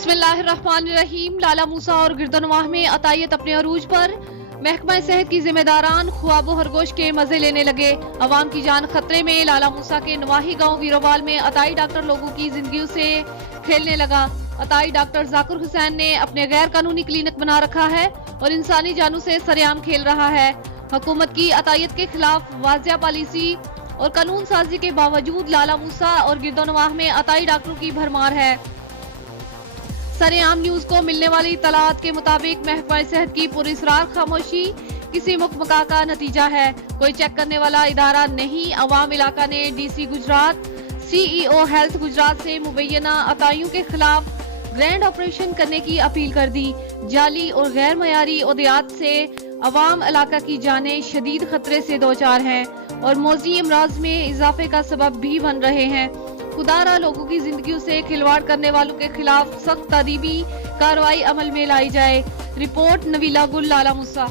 बिस्मिल्लाहिर्रहमानिर्रहीम। लाला मूसा और गिरदनवाह में अतायत अपने अरूज पर। महकमा सेहत की जिम्मेदारान ख्वाबो हरगोश के मजे लेने लगे। अवाम की जान खतरे में। लाला मूसा के नवाही गांव वीरोवाल में अताई डॉक्टर लोगों की जिंदगी से खेलने लगा। अताई डॉक्टर जाकिर हुसैन ने अपने गैर कानूनी क्लिनिक बना रखा है और इंसानी जानों से सरेआम खेल रहा है। हुकूमत की अतायत के खिलाफ वाजिया पॉलिसी और कानून साजी के बावजूद लाला मूसा और गिरदनवाह में अताई डॉक्टरों की भरमार है। सरेआम न्यूज को मिलने वाली इतलात के मुताबिक महकमा सेहत की पुरस्रार खामोशी किसी मुकमका का नतीजा है। कोई चेक करने वाला इदारा नहीं। अवाम इलाका ने DC Gujarat, CEO health Gujarat से मुबैना अताइयों के खिलाफ ग्रैंड ऑपरेशन करने की अपील कर दी। जाली और गैर मयारी उदियात से अवाम इलाका की जानें शदीद खतरे से दो चार हैं और मौजी अमराज में इजाफे का सबब भी बन रहे हैं। खुदारा लोगों की जिंदगियों से खिलवाड़ करने वालों के खिलाफ सख्त तादीबी कार्रवाई अमल में लाई जाए। रिपोर्ट नवीला गुल, लाला मूसा।